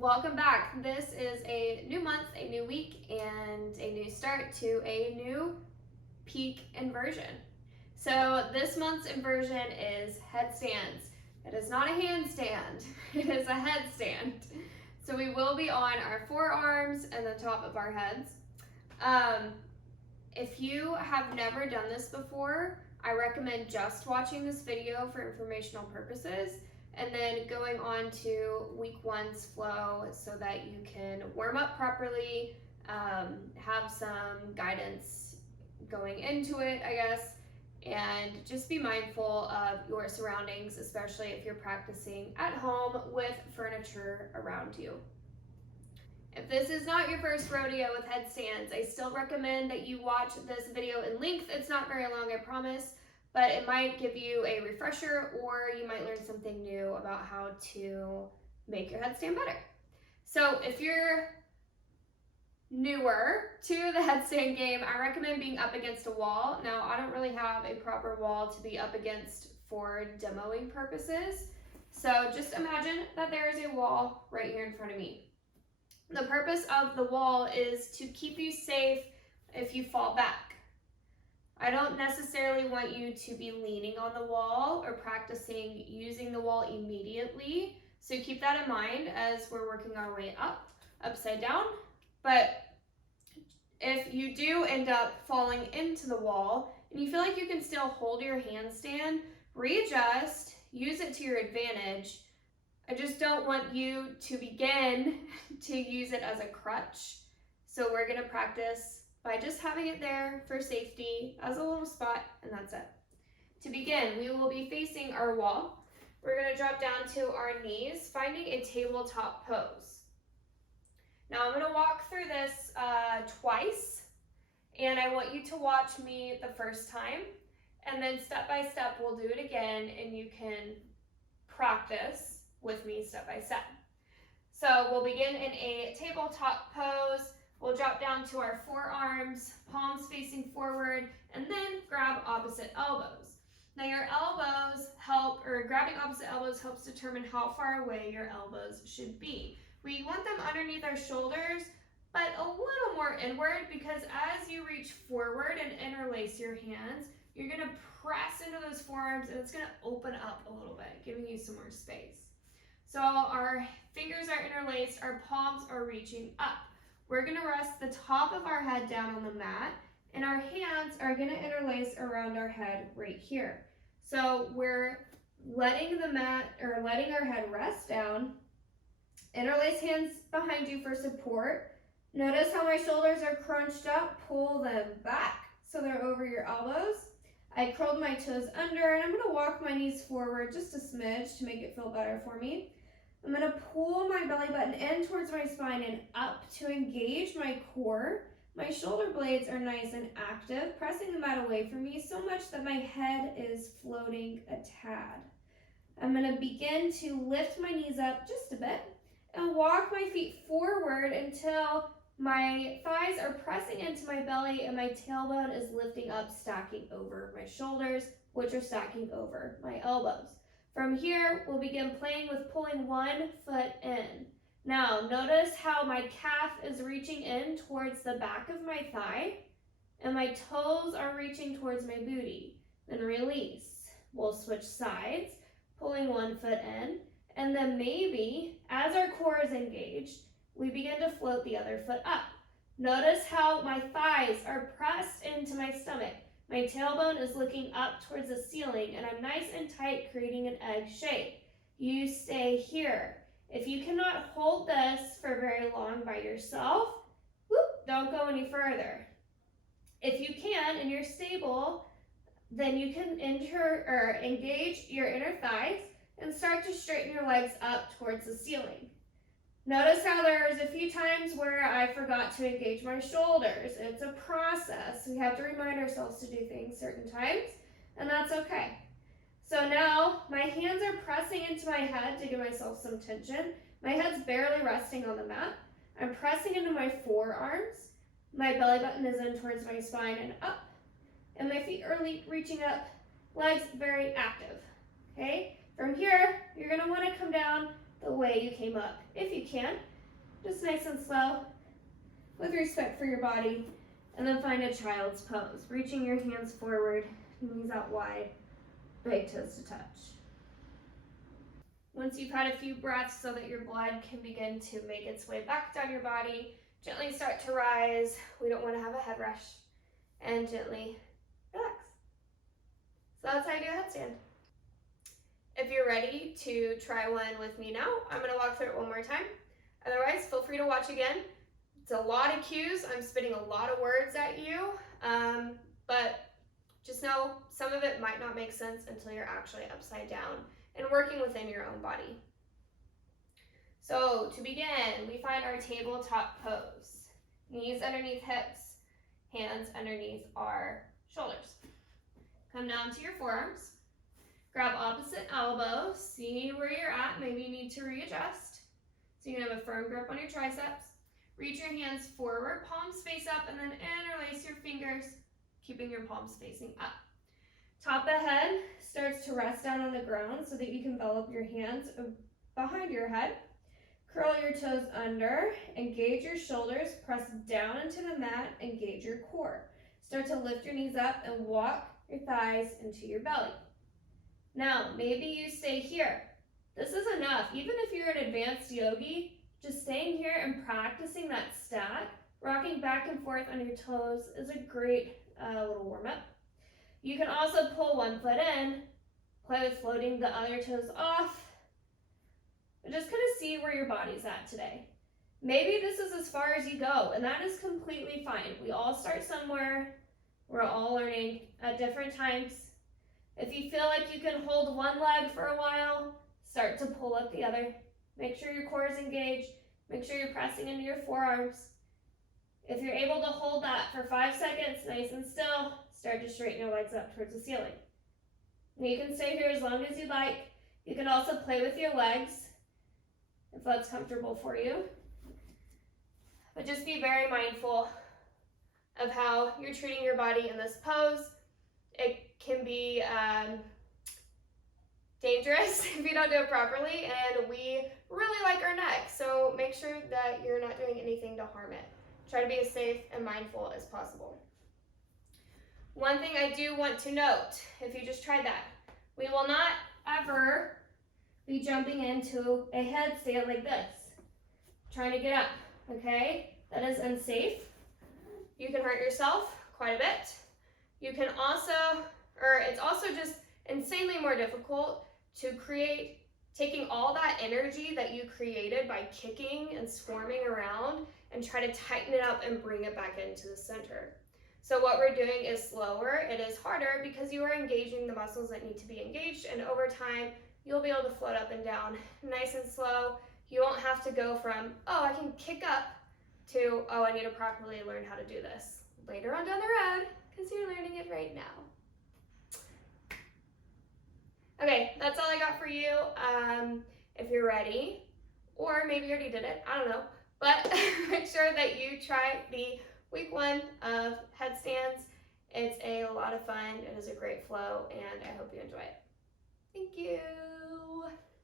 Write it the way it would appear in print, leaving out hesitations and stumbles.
Welcome back. This is a new month, a new week, and a new start to a new peak inversion. So this month's inversion is headstands. It is not a handstand, it is a headstand. So we will be on our forearms and the top of our heads. If you have never done this before, I recommend just watching this video for informational purposes and then going on to week one's flow so that you can warm up properly, have some guidance going into it, I guess, and just be mindful of your surroundings, especially if you're practicing at home with furniture around you. If this is not your first rodeo with headstands, I still recommend that you watch this video in length. It's not very long, I promise, but it might give you a refresher or you might learn something new about how to make your headstand better. So if you're newer to the headstand game, I recommend being up against a wall. Now, I don't really have a proper wall to be up against for demoing purposes. So just imagine that there is a wall right here in front of me. The purpose of the wall is to keep you safe if you fall back. I don't necessarily want you to be leaning on the wall or practicing using the wall immediately. So keep that in mind as we're working our way up, upside down. But if you do end up falling into the wall and you feel like you can still hold your handstand, readjust, use it to your advantage. I just don't want you to begin to use it as a crutch. So we're gonna practice by just having it there for safety as a little spot, and that's it. To begin, we will be facing our wall. We're gonna drop down to our knees, finding a tabletop pose. Now I'm gonna walk through this twice, and I want you to watch me the first time, and then step by step we'll do it again, and you can practice with me step by step. So we'll begin in a tabletop pose. We'll drop down to our forearms, palms facing forward, and then grab opposite elbows. Now your elbows help, or grabbing opposite elbows helps determine how far away your elbows should be. We want them underneath our shoulders, but a little more inward, because as you reach forward and interlace your hands, you're gonna press into those forearms and it's gonna open up a little bit, giving you some more space. So our fingers are interlaced, our palms are reaching up. We're gonna rest the top of our head down on the mat, and our hands are gonna interlace around our head right here. So we're letting the mat, or letting our head rest down. Interlace hands behind you for support. Notice how my shoulders are crunched up. Pull them back so they're over your elbows. I curled my toes under, and I'm gonna walk my knees forward just a smidge to make it feel better for me. I'm gonna pull my belly button in towards my spine and up to engage my core. My shoulder blades are nice and active, pressing the mat away from me so much that my head is floating a tad. I'm gonna begin to lift my knees up just a bit and walk my feet forward until my thighs are pressing into my belly and my tailbone is lifting up, stacking over my shoulders, which are stacking over my elbows. From here, we'll begin playing with pulling one foot in. Now, notice how my calf is reaching in towards the back of my thigh, and my toes are reaching towards my booty. Then release. We'll switch sides, pulling one foot in, and then maybe, as our core is engaged, we begin to float the other foot up. Notice how my thighs are pressed into my stomach. My tailbone is looking up towards the ceiling, and I'm nice and tight, creating an egg shape. You stay here. If you cannot hold this for very long by yourself, don't go any further. If you can and you're stable, then you can engage your inner thighs and start to straighten your legs up towards the ceiling. Notice how there's a few times where I forgot to engage my shoulders. It's a process. We have to remind ourselves to do things certain times, and that's okay. So now my hands are pressing into my head to give myself some tension. My head's barely resting on the mat. I'm pressing into my forearms. My belly button is in towards my spine and up, and my feet are reaching up, legs very active, okay? From here, you're gonna wanna come down the way way you came up, if you can. Just nice and slow, with respect for your body. And then find a child's pose, reaching your hands forward, knees out wide, big toes to touch. Once you've had a few breaths so that your blood can begin to make its way back down your body, gently start to rise. We don't want to have a head rush. And gently relax. So that's how you do a headstand. If you're ready to try one with me now, I'm going to walk through it one more time. Otherwise, feel free to watch again. It's a lot of cues. I'm spitting a lot of words at you, but just know some of it might not make sense until you're actually upside down and working within your own body. So to begin, we find our tabletop pose. Knees underneath hips, hands underneath our shoulders. Come down to your forearms. Grab opposite elbows. See where you're at. Maybe you need to readjust. So you can have a firm grip on your triceps. Reach your hands forward, palms face up, and then interlace your fingers, keeping your palms facing up. Top of head starts to rest down on the ground so that you can envelop your hands behind your head. Curl your toes under, engage your shoulders, press down into the mat, engage your core. Start to lift your knees up and walk your thighs into your belly. Now, maybe you stay here. This is enough. Even if you're an advanced yogi, just staying here and practicing that stack, rocking back and forth on your toes is a great little warm-up. You can also pull one foot in, play with floating the other toes off, and just kind of see where your body's at today. Maybe this is as far as you go, and that is completely fine. We all start somewhere. We're all learning at different times. If you feel like you can hold one leg for a while, start to pull up the other. Make sure your core is engaged. Make sure you're pressing into your forearms. If you're able to hold that for 5 seconds, nice and still, start to straighten your legs up towards the ceiling. And you can stay here as long as you like. You can also play with your legs if that's comfortable for you. But just be very mindful of how you're treating your body in this pose. It can be dangerous if you don't do it properly, and we really like our neck, so make sure that you're not doing anything to harm it. Try to be as safe and mindful as possible. One thing I do want to note, if you just tried that, we will not ever be jumping into a headstand like this, trying to get up, okay? That is unsafe. You can hurt yourself quite a bit. You can also, it's also just insanely more difficult to create, taking all that energy that you created by kicking and swarming around and try to tighten it up and bring it back into the center. So what we're doing is slower. It is harder because you are engaging the muscles that need to be engaged, and over time, you'll be able to float up and down nice and slow. You won't have to go from, oh, I can kick up, to, oh, I need to properly learn how to do this later on down the road, because you're learning it right now. Okay, that's all I got for you. If you're ready, or maybe you already did it, I don't know, but make sure that you try the week 1 of headstands. It's a lot of fun, it is a great flow, and I hope you enjoy it. Thank you.